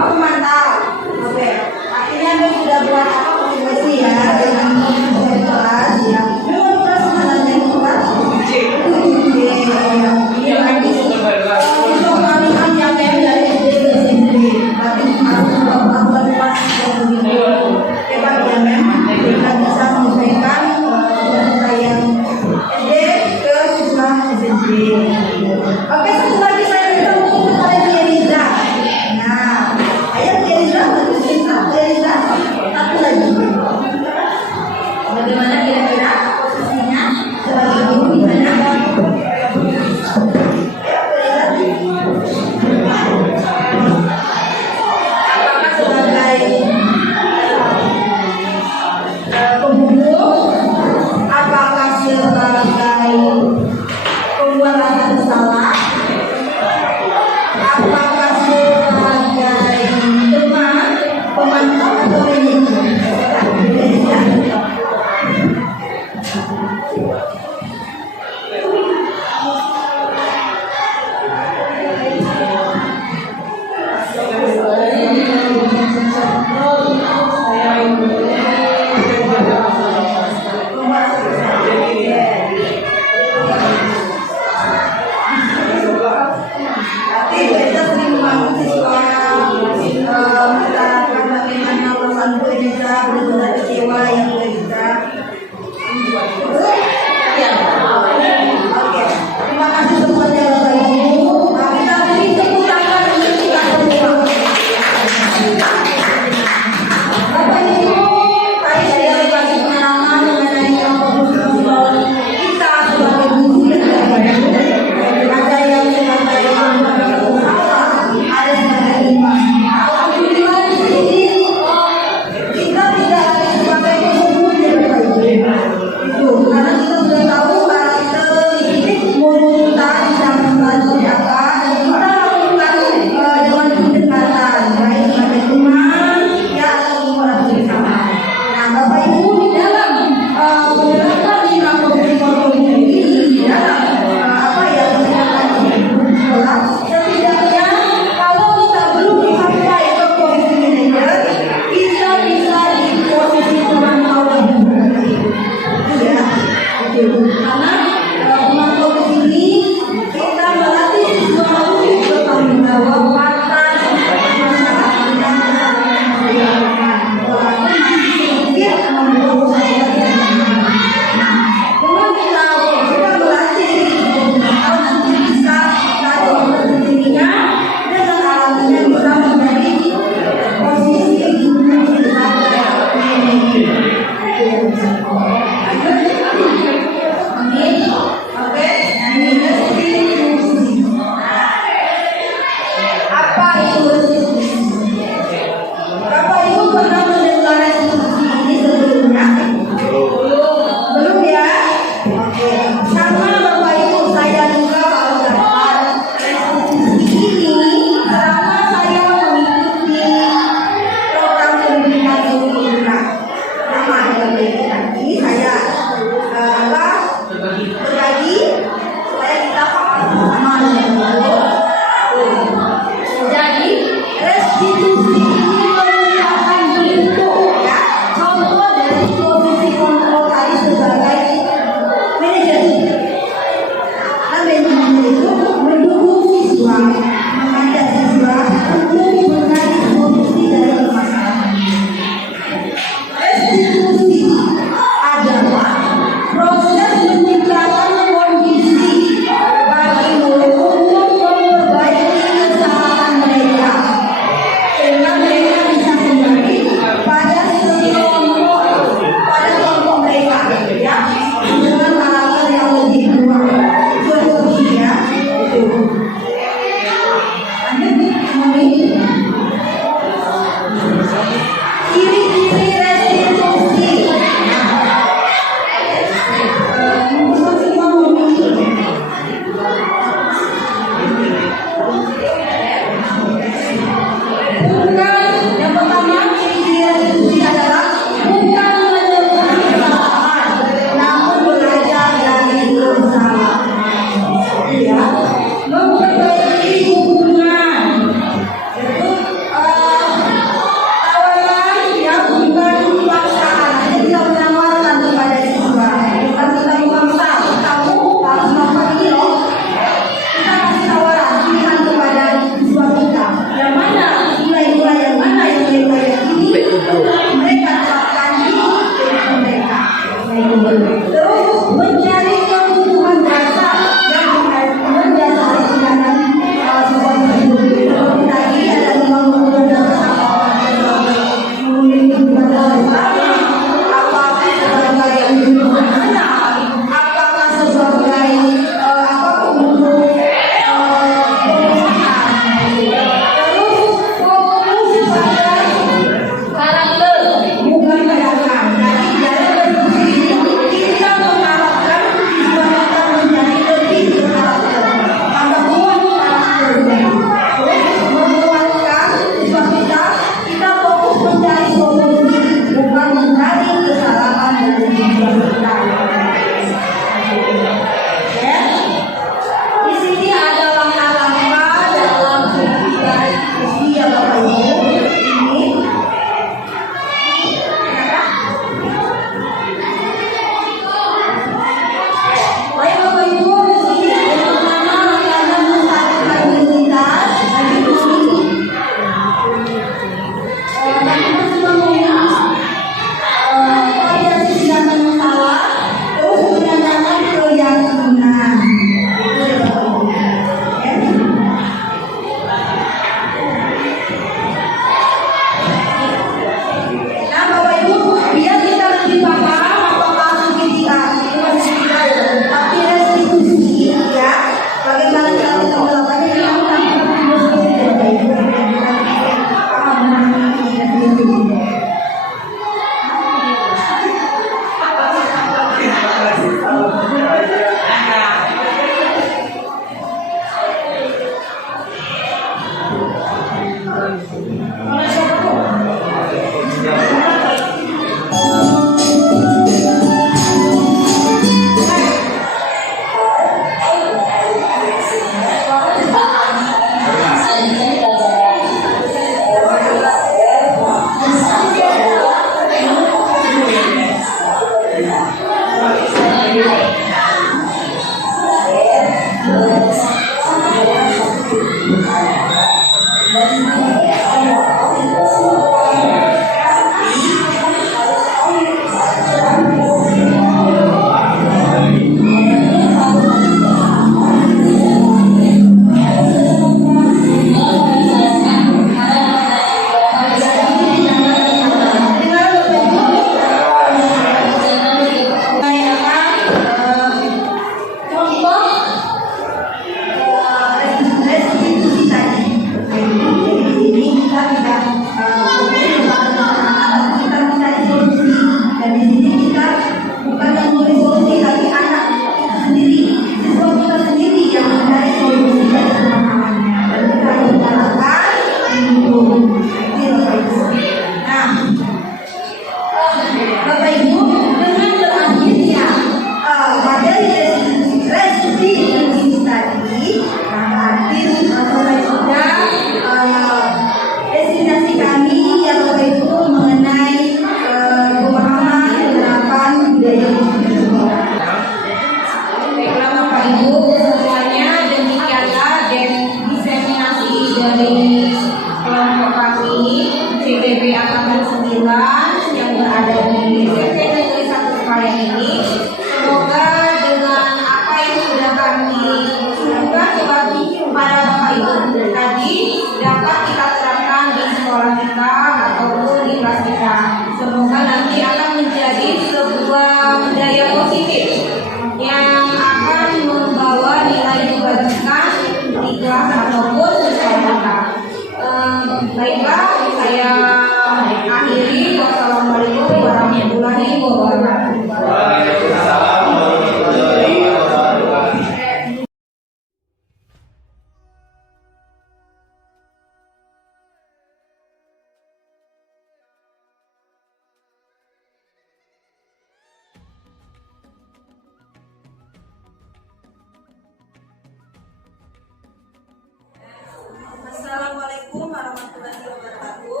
Assalamualaikum warahmatullahi wabarakatuh.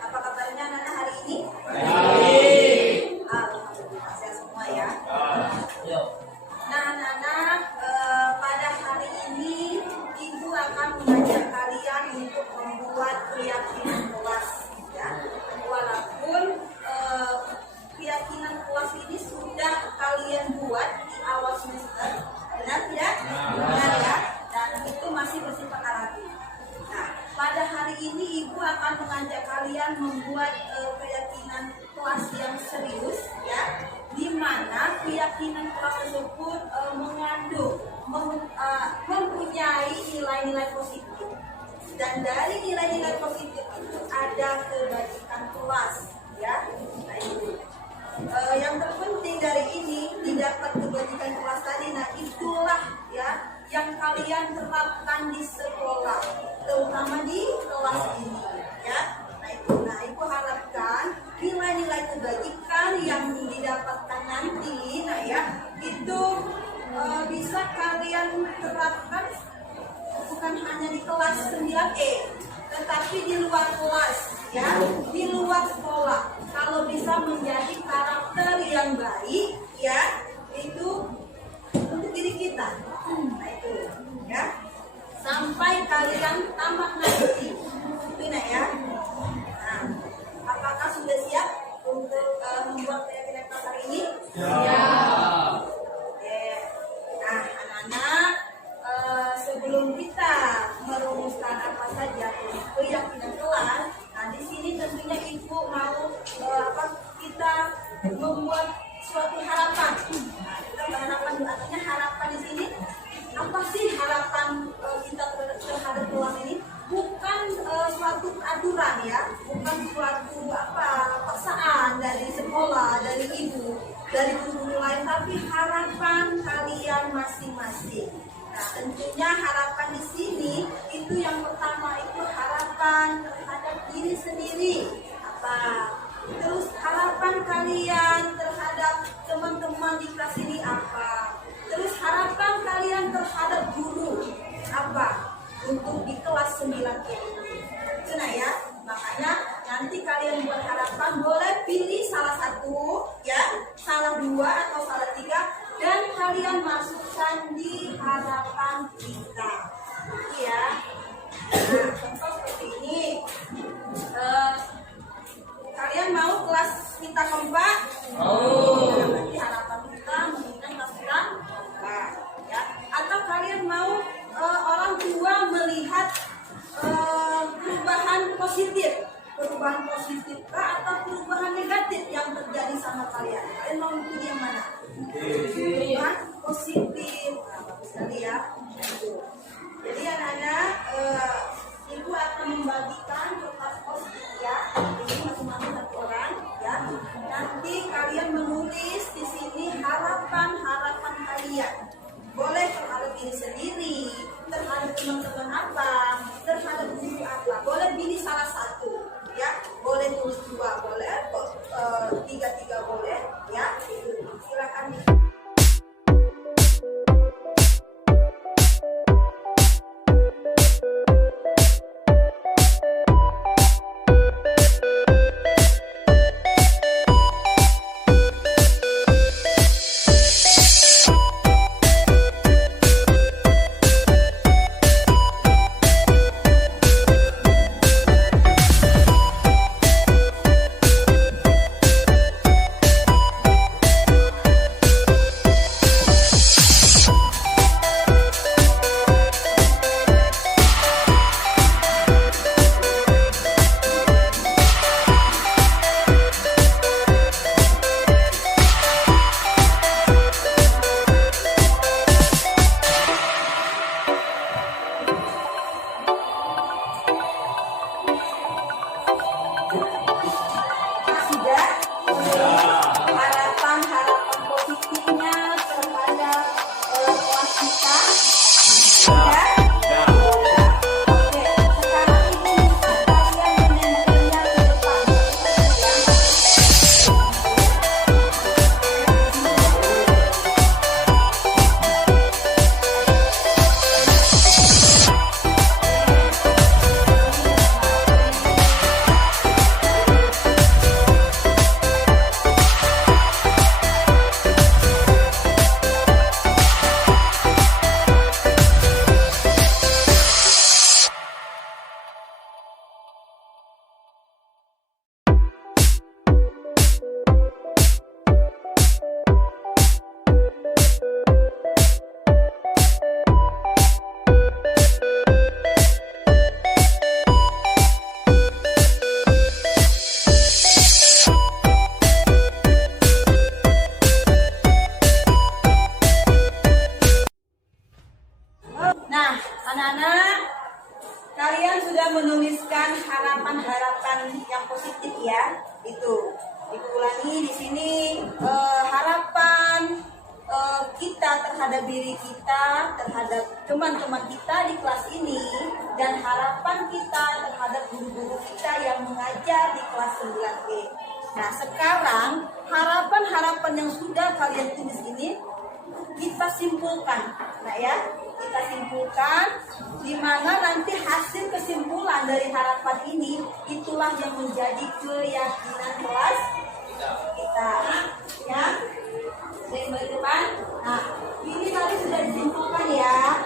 Apa kabarnya anak-anak hari ini? Alhamdulillah sehat semua ya. Nah anak-anak, pada hari ini Ibu akan mengajak kalian untuk membuat keyakinan kelas ya. Walaupun keyakinan kelas ini sudah kalian buat di awal semester, benar tidak? Benar ya. Dan itu masih bersifat alami. Nah, pada hari ini Ibu akan mengajak kalian membuat keyakinan kelas yang serius ya, di mana keyakinan kelas tersebut mengandung mempunyai nilai-nilai positif. Dan dari nilai-nilai positif itu ada kebajikan kelas ya. Nah, itu. Yang terpenting dari ini didapat kebajikan kelas tadi. Nah itulah ya yang kalian terapkan di sekolah, terutama di kelas ini ya. Nah ibu harapkan nilai-nilai kebajikan yang didapatkan nanti, nah ya itu bisa kalian terapkan bukan hanya di kelas 9E, tetapi di luar kelas ya, di luar sekolah. Kalau bisa menjadi karakter yang baik ya, itu untuk diri kita. Nah itu ya, sampai kalian tamat nanti itu nah ya. Nah, apakah sudah siap untuk membuat keyakinan kelas hari ini? Ya. Oke. Nah anak-anak, sebelum kita merumuskan apa saja keyakinan kelas, nah di sini tentunya ibu mau kita membuat suatu harapan. Nah, kita berharapan dulu. Artinya harapan di sini apa sih harapan kita terhadap kelas ini? Bukan suatu aturan ya, bukan suatu paksaan dari sekolah, dari ibu, dari guru lain, tapi harapan kalian masing-masing. Nah, tentunya harapan di sini itu yang pertama itu harapan terhadap diri sendiri. Terus harapan kalian terhadap teman-teman di kelas ini apa? Terus harapan kalian terhadap guru apa? Untuk di kelas 9 ini. Nah ya, makanya nanti kalian buat harapan boleh pilih salah satu ya, salah dua kalian. Boleh terhadap diri sendiri, terhadap teman-teman abang, terhadap guru apa. Boleh pilih salah satu, ya. Boleh tulis 2, boleh, 3 boleh, ya. Itu silakan. Harapan-harapan positifnya terhadap kelas kita. Sudah? Oke, sekarang ini kalian menempelnya ke depan. Nah, anak-anak, kalian sudah menuliskan harapan-harapan yang positif ya. Itu ulangi di sini harapan kita terhadap diri kita, terhadap teman-teman kita di kelas ini, dan harapan kita terhadap guru-guru kita yang mengajar di kelas 9B. Nah, sekarang harapan-harapan yang sudah kalian tulis ini kita simpulkan. Nah ya, kita simpulkan di mana nanti hasil kesimpulan dari harapan ini itulah yang menjadi keyakinan kelas kita. Ya. Dari depan. Nah, ini tadi sudah disimpulkan ya.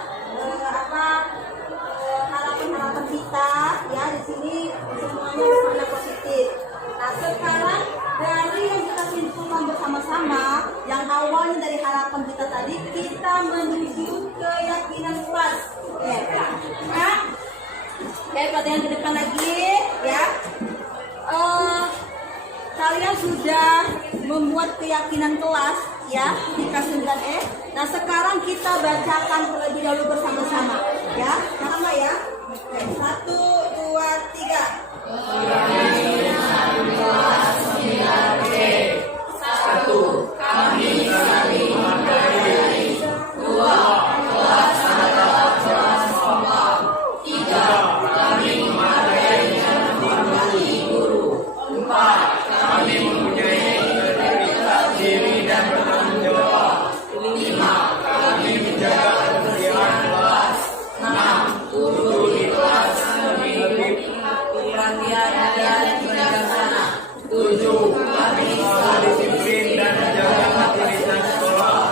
Harapan-harapan kita ya di sini semuanya sangat positif. Nah, sekarang dari yang kita simpulkan bersama-sama, yang awalnya dari harapan kita tadi, kita menuju keyakinan kelas. Oke, nah, perhatian ke depan lagi, ya. Kalian sudah membuat keyakinan kelas, ya, di kelas 9E. Nah, sekarang kita bacakan terlebih dahulu bersama-sama, ya. Sama ya. Oke, 1, 2, 3. Kami saling menghargai. 2. Kelas adalah kelas Allah. 3. Kami menghargai dan menghormati guru. 4. Kami mempunyai integritas diri dan bertanggung jawab. 5. Kami menjaga kebersihan kelas. 6. Guru di kelas lebih perhatian dan bijaksana. 7. Kami selalu disiplin dan menjaga aktivitas sekolah.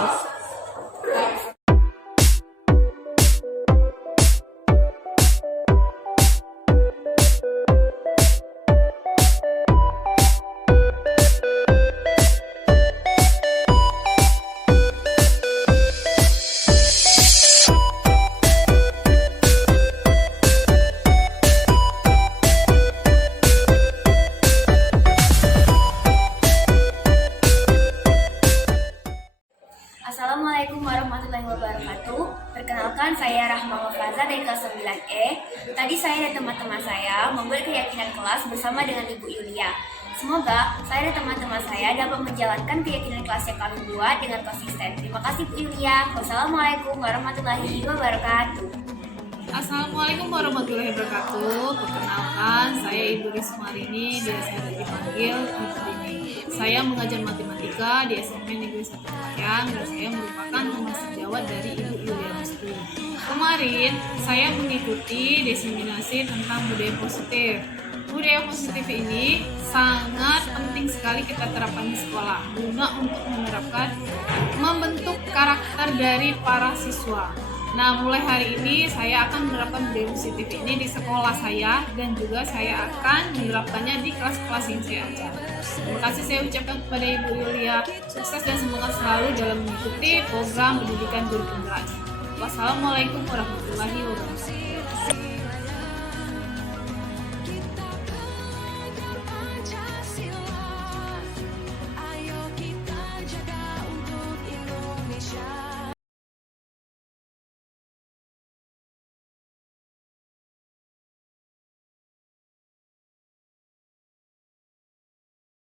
Assalamualaikum warahmatullahi wabarakatuh. Perkenalkan, saya Rahma Wafaza dari kelas 9E. Tadi saya dan teman-teman saya membuat keyakinan kelas bersama dengan Ibu Yulia. Semoga saya dan teman-teman saya dapat menjalankan keyakinan kelas yang kami buat dengan konsisten. Terima kasih Bu Yulia. Wassalamualaikum warahmatullahi wabarakatuh. Assalamualaikum warahmatullahi wabarakatuh. Perkenalkan, saya Ibu Rismarini, biasa dipanggil Ibu Rini. Saya mengajar matematika di SMP Negeri 1 Selayang dan saya merupakan teman sejawat dari Ibu Yulia Mustu. Kemarin, saya mengikuti diseminasi tentang budaya positif. Budaya positif ini sangat penting sekali kita terapkan di sekolah guna untuk membentuk karakter dari para siswa. Nah, mulai hari ini saya akan menerapkan budaya positif ini di sekolah saya dan juga saya akan menerapkannya di kelas-kelas yang saya ajar. Terima kasih saya ucapkan kepada Ibu Yulia, sukses dan semangat selalu dalam mengikuti program pendidikan guru penggerak. Wassalamualaikum warahmatullahi wabarakatuh.